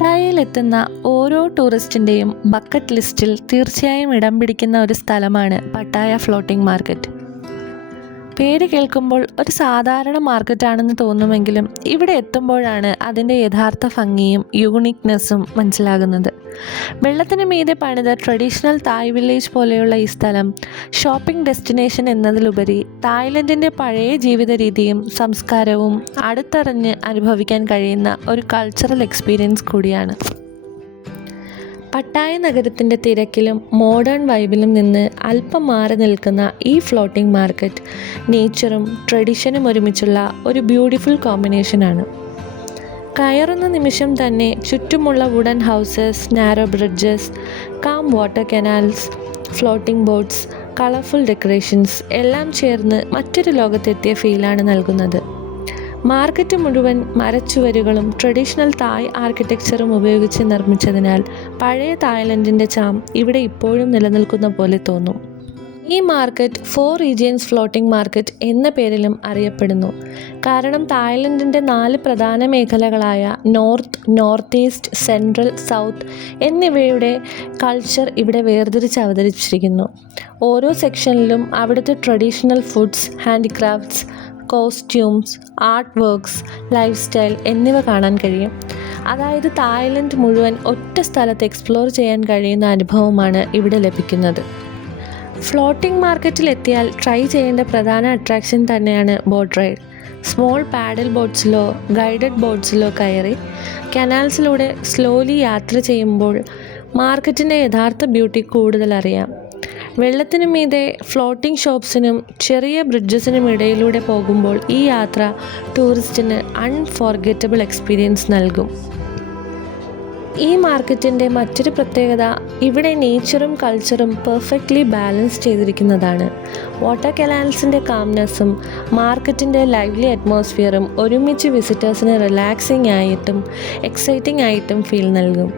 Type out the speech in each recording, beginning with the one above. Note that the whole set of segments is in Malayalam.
പട്ടായയിലെത്തുന്ന ഓരോ ടൂറിസ്റ്റിൻ്റെയും ബക്കറ്റ് ലിസ്റ്റിൽ തീർച്ചയായും ഇടം പിടിക്കുന്ന ഒരു സ്ഥലമാണ് പട്ടായ ഫ്ലോട്ടിംഗ് മാർക്കറ്റ്. പേര് കേൾക്കുമ്പോൾ ഒരു സാധാരണ മാർക്കറ്റാണെന്ന് തോന്നുമെങ്കിലും ഇവിടെ എത്തുമ്പോഴാണ് അതിൻ്റെ യഥാർത്ഥ ഭംഗിയും യൂണിക്നെസ്സും മനസ്സിലാകുന്നത്. വെള്ളത്തിന് മീതെ പണിത ട്രഡീഷണൽ തായ് വില്ലേജ് പോലെയുള്ള ഈ സ്ഥലം ഷോപ്പിംഗ് ഡെസ്റ്റിനേഷൻ എന്നതിലുപരി തായ്ലൻഡിൻ്റെ പഴയ ജീവിത രീതിയും സംസ്കാരവും അടുത്തറിഞ്ഞ് അനുഭവിക്കാൻ കഴിയുന്ന ഒരു കൾച്ചറൽ എക്സ്പീരിയൻസ് കൂടിയാണ്. പട്ടായ നഗരത്തിൻ്റെ തിരക്കിലും മോഡേൺ വൈബിലും നിന്ന് അല്പം മാറി നിൽക്കുന്ന ഈ ഫ്ലോട്ടിംഗ് മാർക്കറ്റ് നേച്ചറും ട്രഡീഷനും ഒരുമിച്ചുള്ള ഒരു ബ്യൂട്ടിഫുൾ കോമ്പിനേഷനാണ്. കയറുന്ന നിമിഷം തന്നെ ചുറ്റുമുള്ള wooden houses, narrow bridges, calm water canals, floating boats, colourful decorations എല്ലാം ചേർന്ന് മറ്റൊരു ലോകത്തെത്തിയ ഫീലാണ് നൽകുന്നത്. മാർക്കറ്റ് മുഴുവൻ മരച്ചുവരുകളും ട്രഡീഷണൽ തായ് ആർക്കിടെക്ചറും ഉപയോഗിച്ച് നിർമ്മിച്ചതിനാൽ പഴയ തായ്ലൻഡിൻ്റെ ചാം ഇവിടെ ഇപ്പോഴും നിലനിൽക്കുന്ന പോലെ തോന്നും. ഈ മാർക്കറ്റ് 4 റീജിയൻസ് ഫ്ലോട്ടിംഗ് മാർക്കറ്റ് എന്ന പേരിലും അറിയപ്പെടുന്നു. കാരണം തായ്ലൻഡിൻ്റെ 4 പ്രധാന മേഖലകളായ north, north east, central, south എന്നിവയുടെ കൾച്ചർ ഇവിടെ വേർതിരിച്ച് അവതരിപ്പിച്ചിരിക്കുന്നു. ഓരോ സെക്ഷനിലും അവിടുത്തെ traditional foods, handicrafts, costumes, art works, life style എന്നിവ കാണാൻ കഴിയും. അതായത് തായ്ലൻഡ് മുഴുവൻ ഒറ്റ സ്ഥലത്ത് എക്സ്പ്ലോർ ചെയ്യാൻ കഴിയുന്ന അനുഭവമാണ് ഇവിടെ ലഭിക്കുന്നത്. ഫ്ലോട്ടിംഗ് മാർക്കറ്റിൽ എത്തിയാൽ ട്രൈ ചെയ്യേണ്ട പ്രധാന അട്രാക്ഷൻ തന്നെയാണ് ബോട്ട് റൈഡ്. സ്മോൾ പാഡൽ ബോട്ട്സിലോ ഗൈഡഡ് ബോട്ട്സിലോ കയറി കനാൽസിലൂടെ സ്ലോലി യാത്ര ചെയ്യുമ്പോൾ മാർക്കറ്റിൻ്റെ യഥാർത്ഥ ബ്യൂട്ടി കൂടുതൽ അറിയാം. വെള്ളത്തിനു മീതെ ഫ്ലോട്ടിംഗ് ഷോപ്സിനും ചെറിയ ബ്രിഡ്ജസിനും ഇടയിലൂടെ പോകുമ്പോൾ ഈ യാത്ര ടൂറിസ്റ്റിന് അൺഫോർഗറ്റബിൾ എക്സ്പീരിയൻസ് നൽകും. ഈ മാർക്കറ്റിൻ്റെ മറ്റൊരു പ്രത്യേകത ഇവിടെ നേച്ചറും കൾച്ചറും പെർഫെക്റ്റ്ലി ബാലൻസ് ചെയ്തിരിക്കുന്നതാണ്. വാട്ടർ കനാൽസിൻ്റെ കാംനെസ്സും മാർക്കറ്റിൻ്റെ ലൈവ്ലി അറ്റ്മോസ്ഫിയറും ഒരുമിച്ച് വിസിറ്റേഴ്സിന് റിലാക്സിംഗ് ആയിട്ടും എക്സൈറ്റിംഗ് ആയിട്ടും ഫീൽ നൽകും.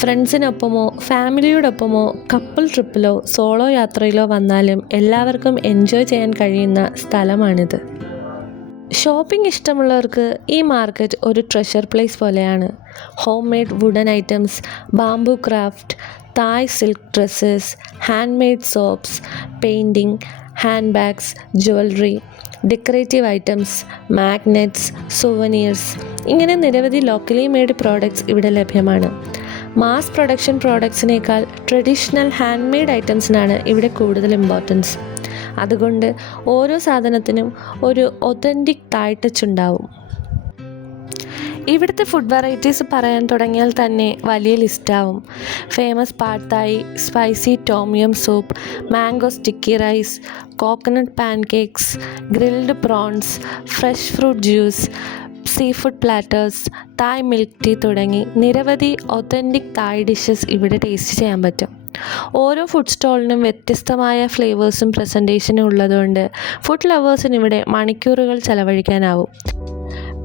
ഫ്രണ്ട്സിനൊപ്പമോ ഫാമിലിയോടൊപ്പമോ കപ്പിൾ ട്രിപ്പിലോ സോളോ യാത്രയിലോ വന്നാലും എല്ലാവർക്കും എൻജോയ് ചെയ്യാൻ കഴിയുന്ന സ്ഥലമാണിത്. ഷോപ്പിംഗ് ഇഷ്ടമുള്ളവർക്ക് ഈ മാർക്കറ്റ് ഒരു ട്രഷർ പ്ലേസ് പോലെയാണ്. Home made wooden items, bamboo craft, Thai silk dresses, hand made soaps, painting, hand bags, jewellery, decorative items, magnets, souvenirs ഇങ്ങനെ നിരവധി ലോക്കലി മെയ്ഡ് പ്രോഡക്ട്സ് ഇവിടെ ലഭ്യമാണ്. മാസ് പ്രൊഡക്ഷൻ പ്രോഡക്ട്സിനേക്കാൾ ട്രഡീഷണൽ ഹാൻഡ് മെയ്ഡ് ഐറ്റംസിനാണ് ഇവിടെ കൂടുതൽ ഇമ്പോർട്ടൻസ്. അതുകൊണ്ട് ഓരോ സാധനത്തിനും ഒരു ഒതൻറ്റിക് തായ് ടച്ച് ഉണ്ടാവും. ഇവിടുത്തെ ഫുഡ് വെറൈറ്റീസ് പറയാൻ തുടങ്ങിയാൽ തന്നെ വലിയ ലിസ്റ്റാവും. Famous pad Thai, spicy tom yum soup, mango sticky rice, coconut pancakes, grilled prawns, fresh fruit juice, sea food platters, Thai milk tea തുടങ്ങി നിരവധി ഒതൻറ്റിക് തായ് ഡിഷസ് ഇവിടെ ടേസ്റ്റ് ചെയ്യാൻ പറ്റും. ഓരോ ഫുഡ് സ്റ്റോളിനും വ്യത്യസ്തമായ ഫ്ലേവേഴ്സും പ്രസൻറ്റേഷനും ഉള്ളതുകൊണ്ട് ഫുഡ് ലവേഴ്സിന് ഇവിടെ മണിക്കൂറുകൾ ചെലവഴിക്കാനാവും.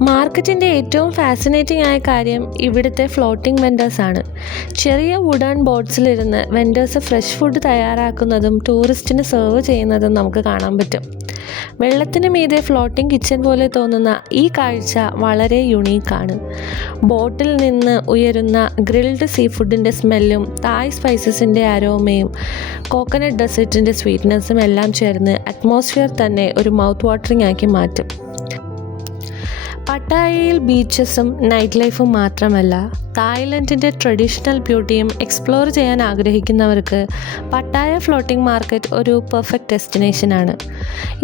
മാർക്കറ്റിൻ്റെ ഏറ്റവും ഫാസിനേറ്റിംഗ് ആയ കാര്യം ഇവിടുത്തെ ഫ്ലോട്ടിംഗ് വെൻഡേഴ്സാണ്. ചെറിയ വുഡൻ ബോട്ട്സിലിരുന്ന് വെൻഡേഴ്സ് ഫ്രഷ് ഫുഡ് തയ്യാറാക്കുന്നതും ടൂറിസ്റ്റിന് സെർവ് ചെയ്യുന്നതും നമുക്ക് കാണാൻ പറ്റും. വെള്ളത്തിന് മീതെ ഫ്ലോട്ടിംഗ് കിച്ചൺ പോലെ തോന്നുന്ന ഈ കാഴ്ച വളരെ യുണീക്കാണ്. ബോട്ടിൽ നിന്ന് ഉയരുന്ന ഗ്രിൽഡ് സീ ഫുഡിൻ്റെ സ്മെല്ലും തായ് സ്പൈസസിൻ്റെ അരോമയും കോക്കനട്ട് ഡെസേർട്ടിൻ്റെ സ്വീറ്റ്നെസ്സും എല്ലാം ചേർന്ന് അറ്റ്മോസ്ഫിയർ തന്നെ ഒരു മൗത്ത് വാട്ടറിംഗ് ആക്കി മാറ്റും. പട്ടായയിൽ ബീച്ചസും നൈറ്റ് ലൈഫും മാത്രമല്ല, തായ്ലൻഡിൻ്റെ ട്രഡീഷണൽ ബ്യൂട്ടിയും എക്സ്പ്ലോർ ചെയ്യാൻ ആഗ്രഹിക്കുന്നവർക്ക് പട്ടായ ഫ്ലോട്ടിംഗ് മാർക്കറ്റ് ഒരു പെർഫെക്റ്റ് ഡെസ്റ്റിനേഷനാണ്.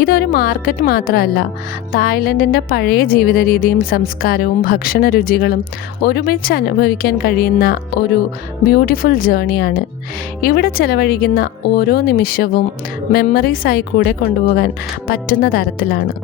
ഇതൊരു മാർക്കറ്റ് മാത്രമല്ല, തായ്ലൻഡിൻ്റെ പഴയ ജീവിത രീതിയും സംസ്കാരവും ഭക്ഷണ രുചികളും ഒരുമിച്ച് അനുഭവിക്കാൻ കഴിയുന്ന ഒരു ബ്യൂട്ടിഫുൾ ജേണിയാണ്. ഇവിടെ ചെലവഴിക്കുന്ന ഓരോ നിമിഷവും മെമ്മറീസായി കൂടെ കൊണ്ടുപോകാൻ പറ്റുന്ന തരത്തിലാണ്.